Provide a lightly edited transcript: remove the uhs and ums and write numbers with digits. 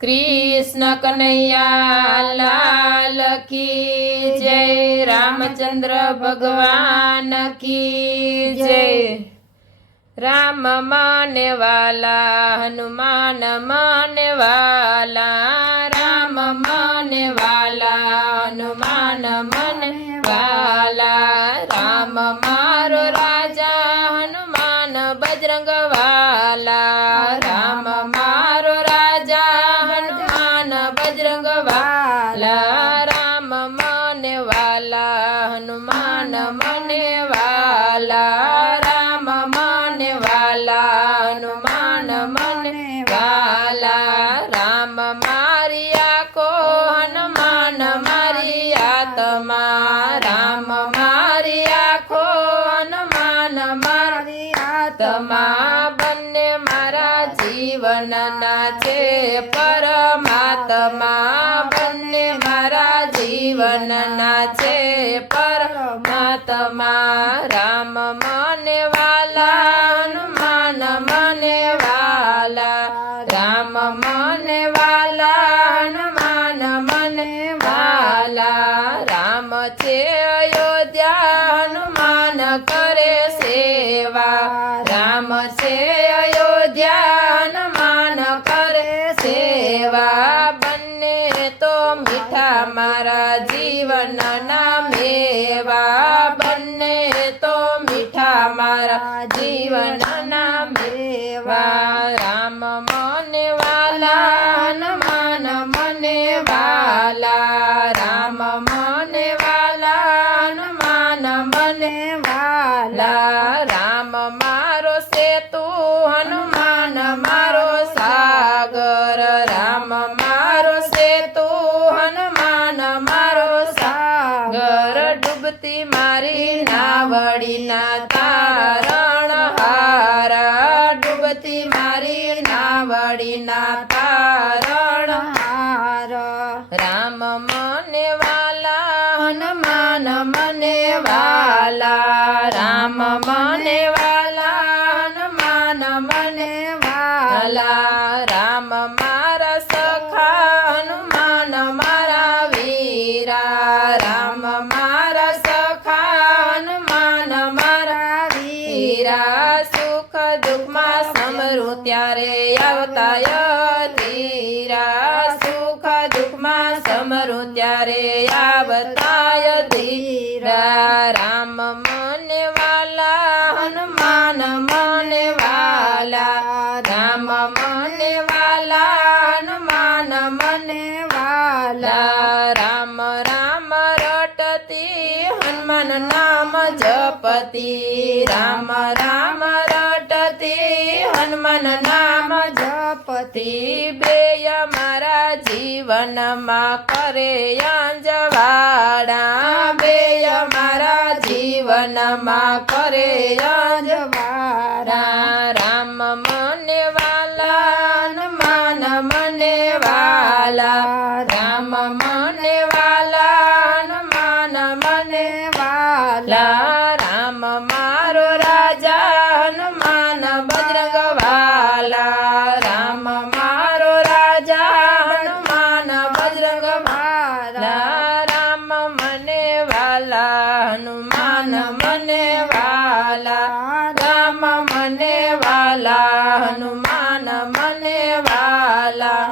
कृष्ण कन्हैया लाल की जय। रामचंद्र भगवान की जय। राम माने वाला हनुमान माने वाला, राम माने वाला हनुमान माने वाला। राम मारो राजा हनुमान बजरंग वाला, राम मारो राजा हनुमान बजरंग वाला। राम माने वाला हनुमान माने वाला, राम माने वाला हनुमान माने वाला। राम मारिया को हनुमान मारिया तमा, राम मारिया को हनुमान मारिया तमा। बन्ने मारा जीवन नाचे परमात्मा, बन्ने मारा जीवन नाचे परमात्मा। राम माने वाला हनुमान माने वाला, राम माने वाला हनुमान माने वाला। राम छे अयोध्या हनुमान करे सेवा, राम छे अयोध्या हनुमान करे सेवा। बन्ने तो मीठा मारा जीवन ना मेवा, बन्ने तो मीठा मारा जीवन ना मेवा। राम माने वाला हनुमान माने वाला, राम माने वाला हनुमान माने वाला। राम मारो सेतु हनुमान मारो सागर, राम मारो सेतु हनुमान मारो सागर। डूबती मारी नावड़ी ना तारण हारा, डूबती मारी नावड़ी ना तारण हार। राम माने वाला हनुमान माने वाला, राम माने वाला हनुमान माने वाला। राम मारा सखा हनुमान मारा वीरा, राम मारा सखा हनुमान मारा वीरा। सुख दुख માં સમરું ત્યારે આવતા ધીરા, સુખ દુઃખ માં સમરું ત્યારે આવતા ધીરા। રામ મને વાલા હનુમાન મને વાલા, રામ મને વાલા હનુમાન મને વાલા। રામ રામ રટતી હનુમાન નામ જપતી, રામ રામ રટતી હનુમાન નામ જપતી। બેય મારા જીવનમાં કરે અંજવાડા, બેય મારા જીવનમાં કરે અંજવાડા। રામ મને વાલા હનુમાન મને વાલા, રામ મને વાલા હનુમાન મને વાલા। રામ મારો રાજા હનુમાન બજરંગ વાલા, રામ મારો રાજા હનુમાન બજરંગ વાલા। રામ મને વાલા હનુમાન મને વાલા, રામ મને વાલા હનુમાન મને વાલા।